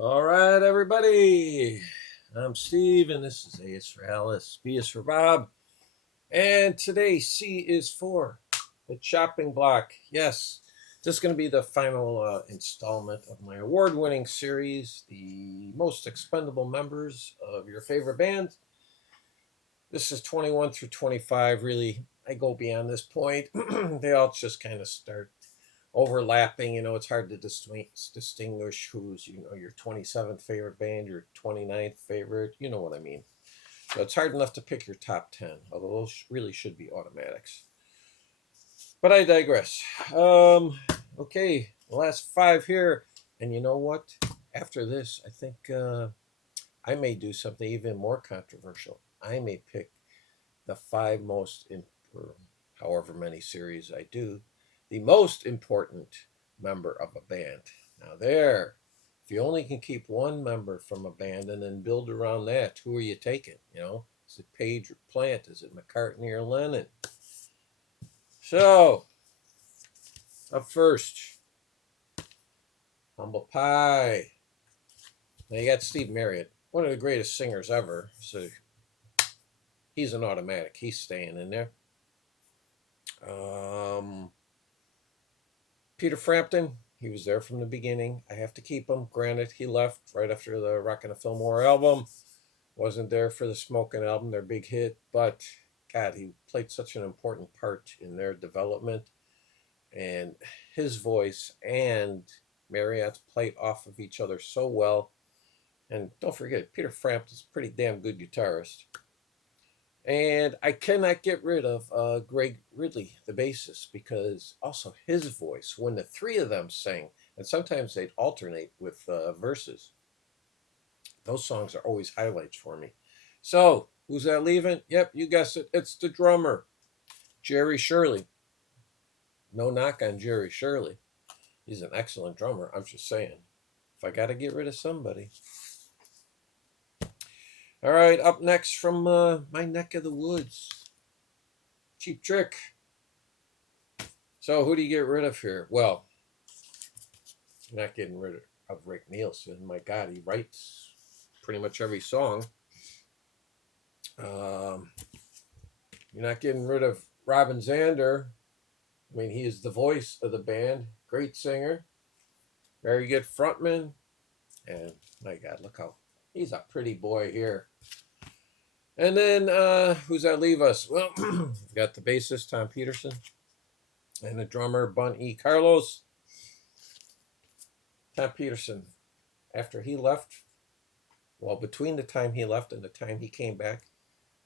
All right, everybody. I'm Steve, and this is A is for Alice, B is for Bob. And today, C is for the chopping block. Yes, this is going to be the final installment of my award winning series, The Most Expendable Members of Your Favorite Band. This is 21 through 25. Really, I go beyond this point. They all just kind of start overlapping. It's hard to distinguish who's your 27th favorite band, your 29th favorite. You know what I mean. So it's hard enough to pick your top 10, although those really should be automatics. But I digress. Okay, the last five here, and you know what? After this, I think I may do something even more controversial. I may pick the five most, or however many series I do, the most important member of a band. Now, if you only can keep one member from a band and then build around that, who are you taking? Is it Page or Plant? Is it McCartney or Lennon? So, up first, Humble Pie. Now, you got Steve Marriott, one of the greatest singers ever. So, he's an automatic. He's staying in there. Peter Frampton, he was there from the beginning. I have to keep him. Granted, he left right after the Rockin' the Fillmore album. Wasn't there for the Smokin' album, their big hit. But, God, he played such an important part in their development. And his voice and Marriott's played off of each other so well. And don't forget, Peter Frampton's a pretty damn good guitarist. And I cannot get rid of Greg Ridley, the bassist, because also his voice, when the three of them sang, and sometimes they'd alternate with verses, those songs are always highlights for me. So, who's that leaving? Yep, you guessed it. It's the drummer, Jerry Shirley. No knock on Jerry Shirley. He's an excellent drummer. I'm just saying. If I got to get rid of somebody. All right, up next from my neck of the woods, Cheap Trick. So who do you get rid of here? Well, you're not getting rid of Rick Nielsen. My God, he writes pretty much every song. You're not getting rid of Robin Zander. I mean, he is the voice of the band. Great singer. Very good frontman. And my God, look how he's a pretty boy here. And then who's that leave us? Well, we've got the bassist, Tom Peterson, and the drummer, Bun E. Carlos. Tom Peterson, after he left, well, between the time he left and the time he came back,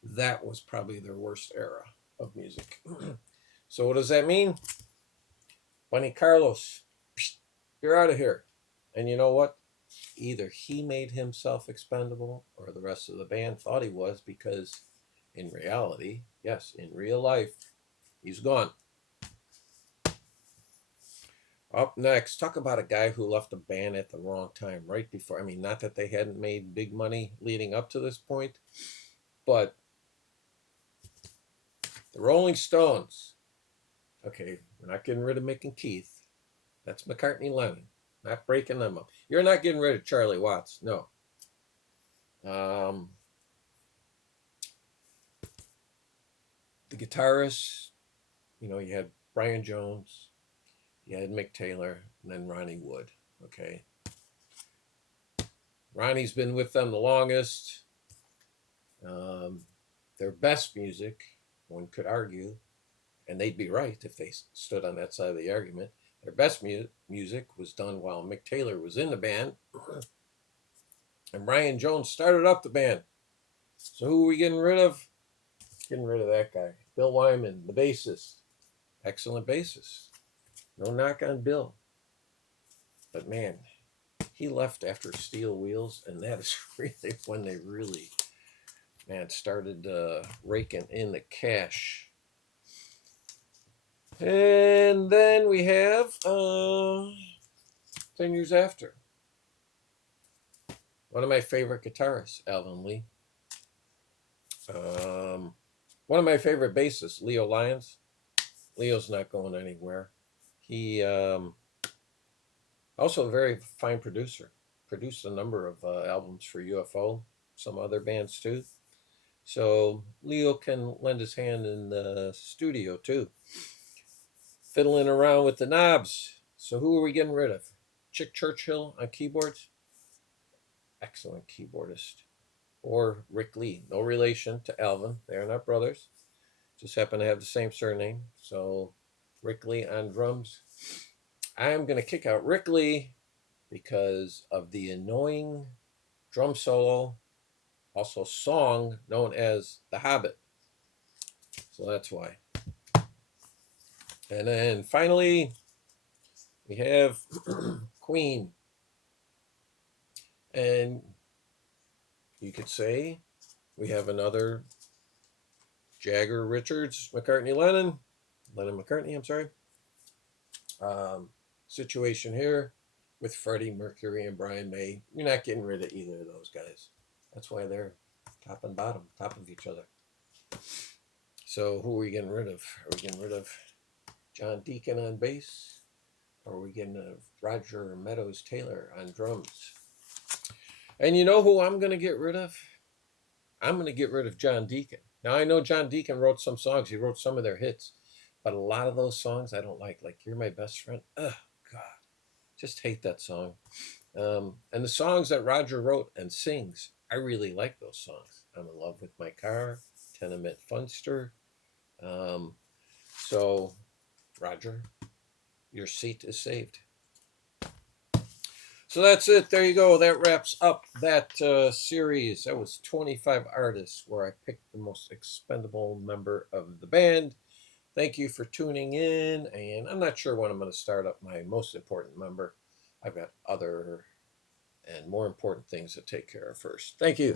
that was probably their worst era of music. So what does that mean? Bunny Carlos, you're out of here. And you know what? Either he made himself expendable or the rest of the band thought he was, because in reality, yes, in real life, he's gone. Up next, talk about a guy who left a band at the wrong time, right before. I mean, not that they hadn't made big money leading up to this point, but the Rolling Stones. Okay, we're not getting rid of Mick and Keith. That's McCartney Lennon. Not breaking them up. You're not getting rid of Charlie Watts. No. The guitarists, you had Brian Jones, you had Mick Taylor, and then Ronnie Wood. Okay. Ronnie's been with them the longest. Their best music, one could argue, and they'd be right if they stood on that side of the argument. Their best music was done while Mick Taylor was in the band. And Brian Jones started up the band. So who are we getting rid of? Getting rid of that guy. Bill Wyman, the bassist. Excellent bassist. No knock on Bill. But man, he left after Steel Wheels, and that is really when they really, started raking in the cash. And then we have 10 years after. One of my favorite guitarists, Alan Lee. One of my favorite bassists, Leo Lyons. Leo's not going anywhere. He also a very fine producer. produced a number of albums for UFO, some other bands too. So Leo can lend his hand in the studio too, fiddling around with the knobs. So who are we getting rid of? Chick Churchill on keyboards, excellent keyboardist. Or Rick Lee, no relation to Alvin. They're not brothers, just happen to have the same surname. So Rick Lee on drums. I'm going to kick out Rick Lee because of the annoying drum solo, also song known as The Hobbit. So that's why. And then finally, we have Queen. And you could say we have another Jagger, Richards, McCartney, Lennon McCartney, I'm sorry, situation here with Freddie Mercury and Brian May. You're not getting rid of either of those guys. That's why they're top and bottom, top of each other. So who are we getting rid of? Are we getting rid of John Deacon on bass? Or are we getting rid of Roger Meadows Taylor on drums? And you know who I'm going to get rid of? I'm going to get rid of John Deacon. Now, I know John Deacon wrote some songs. He wrote some of their hits. But a lot of those songs I don't like. Like, You're My Best Friend. Oh, God. Just hate that song. And the songs that Roger wrote and sings, I really like those songs. I'm in Love with My Car, Tenement Funster. So, Roger, your seat is saved. So that's it. There you go. That wraps up that series. That was 25 artists where I picked the most expendable member of the band. Thank you for tuning in. And I'm not sure when I'm going to start up my most important member. I've got other and more important things to take care of first. Thank you.